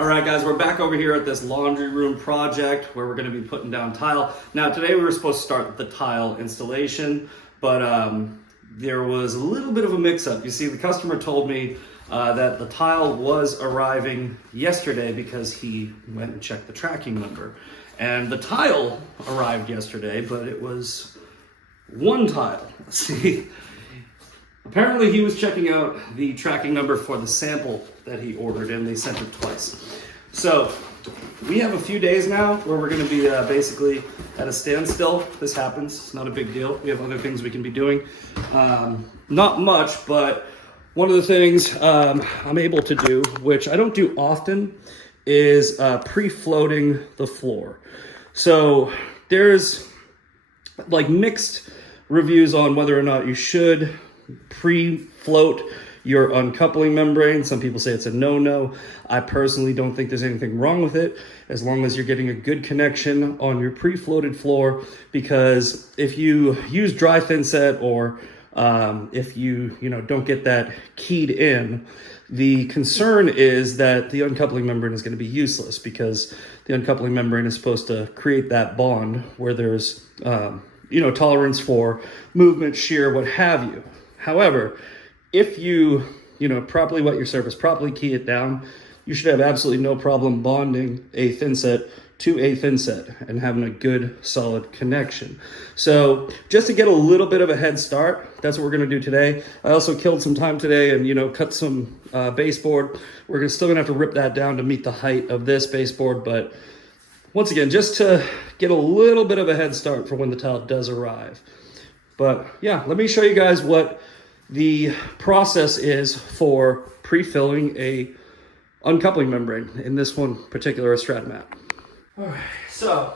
All right, guys, we're back over here at this laundry room project where we're going to be putting down tile. Now, today we were supposed to start the tile installation, but there was a little bit of a mix-up. You see, the customer told me that the tile was arriving yesterday because he went and checked the tracking number. And the tile arrived yesterday, but it was one tile. See, apparently he was checking out the tracking number for the sample that he ordered and they sent it twice. So we have a few days now where we're going to be basically at a standstill. This happens, it's not a big deal. We have other things we can be doing. Not much, but one of the things I'm able to do, which I don't do often, is pre-floating the floor. So there's like mixed reviews on whether or not you should pre-float your uncoupling membrane. Some people say it's a no-no. I personally don't think there's anything wrong with it as long as you're getting a good connection on your pre-floated floor, because if you use dry thin set or if you don't get that keyed in, the concern is that the uncoupling membrane is going to be useless, because the uncoupling membrane is supposed to create that bond where there's tolerance for movement, shear, what have you. However, if you properly wet your surface, properly key it down, you should have absolutely no problem bonding a thin set to a thin set and having a good solid connection. So just to get a little bit of a head start, that's what we're going to do today. I also killed some time today and cut some baseboard. We're still going to have to rip that down to meet the height of this baseboard, but once again, just to get a little bit of a head start for when the tile does arrive. But yeah, let me show you guys what the process is for pre-filling a uncoupling membrane in this one particular Strata mat. All right, so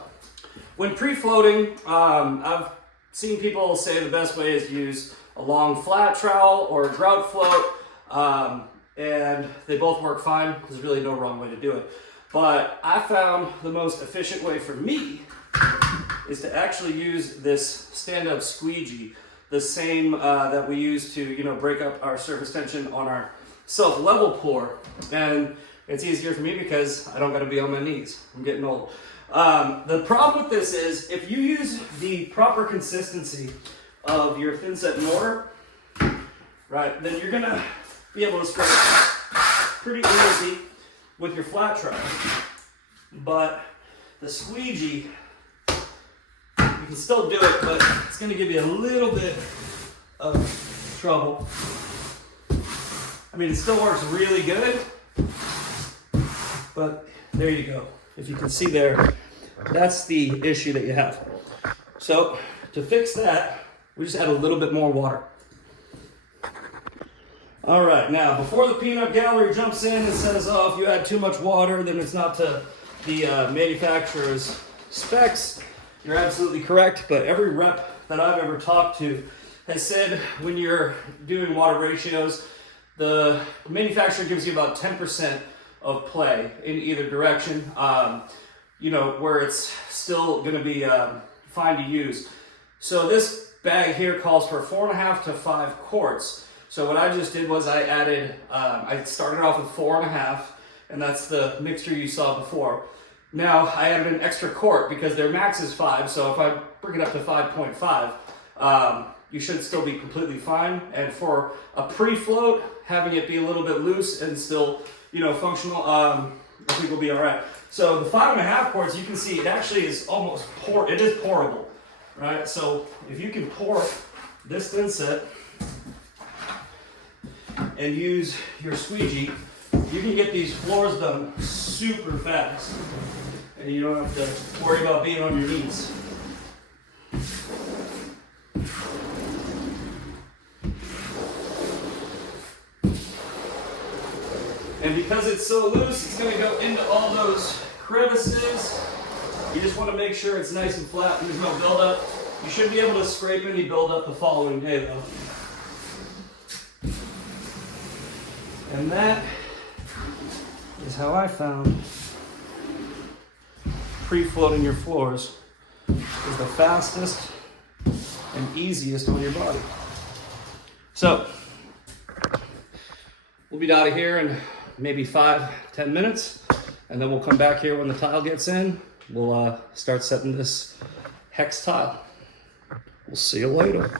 when pre-floating, I've seen people say the best way is to use a long flat trowel or a grout float, and they both work fine. There's really no wrong way to do it. But I found the most efficient way for me is to actually use this stand-up squeegee, the same that we use to break up our surface tension on our self-level pour. And it's easier for me because I don't got to be on my knees. I'm getting old. The problem with this is if you use the proper consistency of your thin set mortar, right, then you're gonna be able to scrape pretty easy with your flat trowel. But the squeegee, you can still do it, but it's going to give you a little bit of trouble. I mean, it still works really good, but there you go. If you can see there, that's the issue that you have. So to fix that, we just add a little bit more water. All right, now before the peanut gallery jumps in and says, oh, if you add too much water, then it's not to the manufacturer's specs, you're absolutely correct. But every rep that I've ever talked to has said when you're doing water ratios, the manufacturer gives you about 10% of play in either direction, where it's still going to be fine to use. So this bag here calls for 4.5 to 5 quarts. So what I just did was I added, I started off with 4.5, and that's the mixture you saw before. Now I added an extra quart because their max is 5, so if I bring it up to 5.5, you should still be completely fine. And for a pre-float, having it be a little bit loose and still, functional, I think will be all right. So the 5.5 quarts, you can see it actually is almost it is pourable, right? So if you can pour this thin set and use your squeegee, you can get these floors done super fast, and you don't have to worry about being on your knees. And because it's so loose, it's going to go into all those crevices. You just want to make sure it's nice and flat and there's no buildup. You should be able to scrape any buildup the following day though. And that is how I found pre-floating your floors is the fastest and easiest on your body. So we'll be out of here in maybe 5-10 minutes, And then we'll come back here when the tile gets in. We'll start setting this hex tile. We'll see you later.